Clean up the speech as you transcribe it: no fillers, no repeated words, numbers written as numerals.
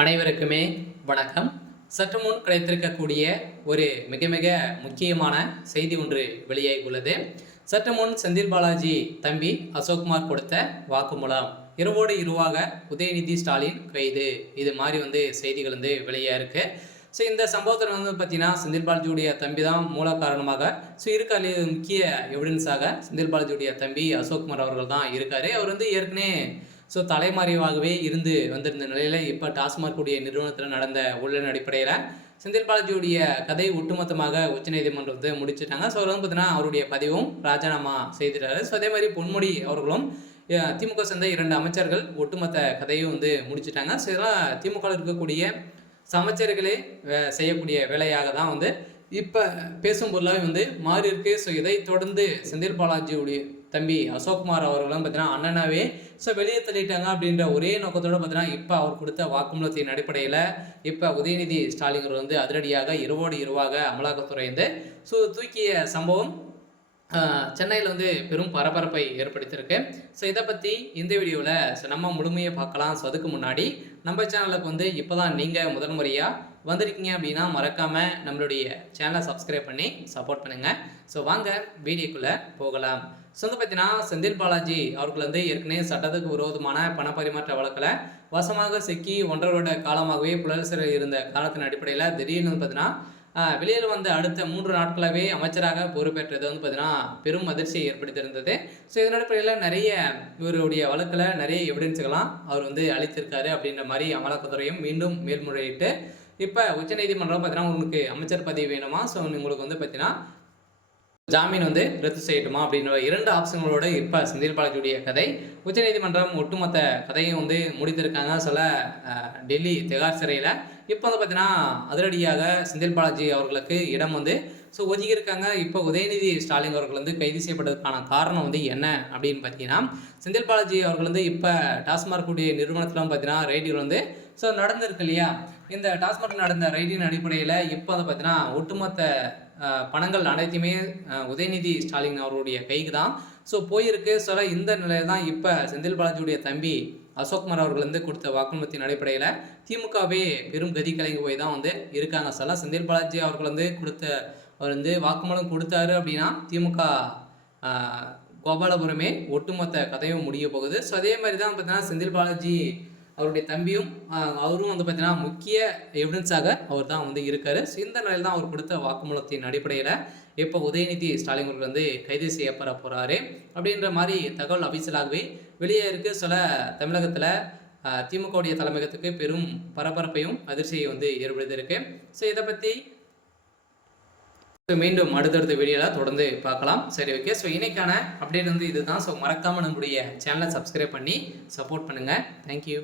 அனைவருக்குமே வணக்கம். சற்று முன் கிடைத்திருக்கக்கூடிய ஒரு மிக மிக முக்கியமான செய்தி ஒன்று வெளியாகி உள்ளது. சற்று முன் செந்தில் பாலாஜி தம்பி அசோக்குமார் கொடுத்த வாக்குமூலம், இரவோடு இரவாக உதயநிதி ஸ்டாலின் கைது, இது மாதிரி செய்திகள் வெளியாக இருக்கு. ஸோ இந்த சம்பவத்தில் பார்த்தீங்கன்னா செந்தில் பாலாஜியுடைய தம்பி தான் மூல காரணமாக. ஸோ இருக்காரு முக்கிய எவிடன்ஸாக செந்தில் பாலாஜியுடைய தம்பி அசோக்குமார் அவர்கள் தான் இருக்கார். அவர் ஏற்கனவே தலைமறைவாகவே இருந்து வந்திருந்த நிலையில் இப்போ டாஸ்மாக் உடைய நிறுவனத்தில் நடந்த ஊழலின் அடிப்படையில் செந்தில் பாலாஜியுடைய கதை ஒட்டுமொத்தமாக உச்சநீதிமன்றம் முடிச்சுட்டாங்க. ஸோ அவர் பார்த்தீங்கன்னா அவருடைய பதிவும் ராஜினாமா செய்திட்டாரு. ஸோ அதே மாதிரி பொன்முடி அவர்களும் திமுக சேர்ந்த 2 அமைச்சர்கள் ஒட்டுமொத்த கதையும் முடிச்சுட்டாங்க. ஸோ இதெல்லாம் திமுக இருக்கக்கூடிய அமைச்சர்களே செய்யக்கூடிய வேலையாக தான் இப்போ பேசும் பொருளாகவே மாறி இருக்கு. ஸோ இதை தொடர்ந்து செந்தில் பாலாஜியுடைய தம்பி அசோக்குமார் அவர்களும் பார்த்தீங்கன்னா அண்ணனாவே வெளியே தள்ளிட்டாங்க அப்படின்ற ஒரே நோக்கத்தோடு பார்த்தீங்கன்னா இப்போ அவர் கொடுத்த வாக்குமூலத்தின் அடிப்படையில் இப்போ உதயநிதி ஸ்டாலின் அதிரடியாக இரவோடு இரவாக அமலாக்கத்துறை தூக்கிய சம்பவம் சென்னையில் பெரும் பரபரப்பை ஏற்படுத்தியிருக்கு. ஸோ இதை பற்றி இந்த வீடியோவில் நம்ம முழுமையை பார்க்கலாம். ஸோ அதுக்கு முன்னாடி நம்ம சேனலுக்கு இப்போ தான் நீங்கள் முதல் முறையாக வந்திருக்கீங்க அப்படின்னா மறக்காமல் நம்மளுடைய சேனலை சப்ஸ்கிரைப் பண்ணி சப்போர்ட் பண்ணுங்கள். ஸோ வாங்க வீடியோக்குள்ளே போகலாம். ஸோ பார்த்தீங்கன்னா செந்தில் பாலாஜி அவர்கள் ஏற்கனவே சட்டத்துக்கு விரோதமான பண பரிமாற்ற வழக்கில் வசமாக சிக்கி 1.5 வருட காலமாகவே புழல் சிறையில் இருந்த காலத்தின் அடிப்படையில் திடீர்னு பார்த்தீங்கன்னா வெளியில் அடுத்த 3 நாட்களாகவே அமைச்சராக பொறுப்பேற்றது பார்த்தீங்கன்னா பெரும் அதிர்ச்சியை ஏற்படுத்தியிருந்தது. ஸோ இதன் அடிப்படையில் நிறைய இவருடைய வழக்கில் நிறைய எவிடன்ஸுகள்லாம் அவர் அளித்திருக்காரு அப்படின்ற மாதிரி அமலாக்கத்துறையும் மீண்டும் மேல்முறையிட்டு இப்போ உச்சநீதிமன்றம் பார்த்தீங்கன்னா உங்களுக்கு அமைச்சர் பதவி வேணுமா, ஸோ உங்களுக்கு பார்த்தீங்கன்னா ஜாமீன் ரத்து செய்யட்டுமா அப்படின்ற 2 ஆப்ஷன்களோட இப்போ செந்தில் பாலாஜியுடைய கதை. உச்சநீதிமன்றம் ஒட்டுமொத்த கதையும் முடித்திருக்காங்க. சில டெல்லி திகார் சிறையில் இப்போ பார்த்தீங்கன்னா அதிரடியாக செந்தில் பாலாஜி அவர்களுக்கு இடம் ஒதுக்கியிருக்காங்க. இப்போ உதயநிதி ஸ்டாலின் அவர்கள் கைது செய்யப்பட்டதுக்கான காரணம் என்ன அப்படின்னு பார்த்தீங்கன்னா செந்தில் பாலாஜி அவர்கள் இப்போ டாஸ்மாக் உடைய நிறுவனத்திலும் பார்த்தீங்கன்னா ரைடுகள் நடந்திருக்கு இல்லையா. இந்த டாஸ்மாக் நடந்த ரைடின் அடிப்படையில் இப்போ பார்த்தீங்கன்னா ஒட்டுமொத்த பணங்கள் அனைத்துமே உதயநிதி ஸ்டாலின் அவருடைய கைக்கு தான் போயிருக்கு. இந்த நிலையில் தான் இப்போ செந்தில் பாலாஜியுடைய தம்பி அசோக்குமார் அவர்கள் கொடுத்த வாக்குமூலத்தின் அடிப்படையில் திமுகவே பெரும் கதி கலங்கி போய் தான் இருக்காங்க. செந்தில் பாலாஜி அவர்கள் கொடுத்த அவர் வாக்குமூலம் கொடுத்தாரு அப்படின்னா திமுக கோபாலபுரமே ஒட்டுமொத்த கதையும் முடிய போகுது. ஸோ அதே மாதிரி தான் பார்த்தீங்கன்னா செந்தில் பாலாஜி அவருடைய தம்பியும் அவரும் பார்த்தீங்கன்னா முக்கிய எவிடன்ஸாக அவர் தான் இருக்கார். ஸோ இந்த நிலையில் தான் அவர் கொடுத்த வாக்குமூலத்தின் அடிப்படையில் இப்போ உதயநிதி ஸ்டாலின் அவர்கள் கைது செய்யப்பட போகிறாரு அப்படின்ற மாதிரி தகவல் அபிஷியலாகவே வெளியே இருக்குது. தமிழகத்தில் திமுகவுடைய தலைமையகத்துக்கு பெரும் பரபரப்பையும் அதிர்ச்சியை ஏற்படுத்தியிருக்கு. ஸோ இதை பற்றி மீண்டும் அடுத்தடுத்த வீடியோவில் தொடர்ந்து பார்க்கலாம். சரி, ஓகே. ஸோ இன்னைக்கான அப்டேட் இதுதான். ஸோ மறக்காமல் நம்முடைய சேனலை சப்ஸ்கிரைப் பண்ணி சப்போர்ட் பண்ணுங்கள். தேங்க்யூ.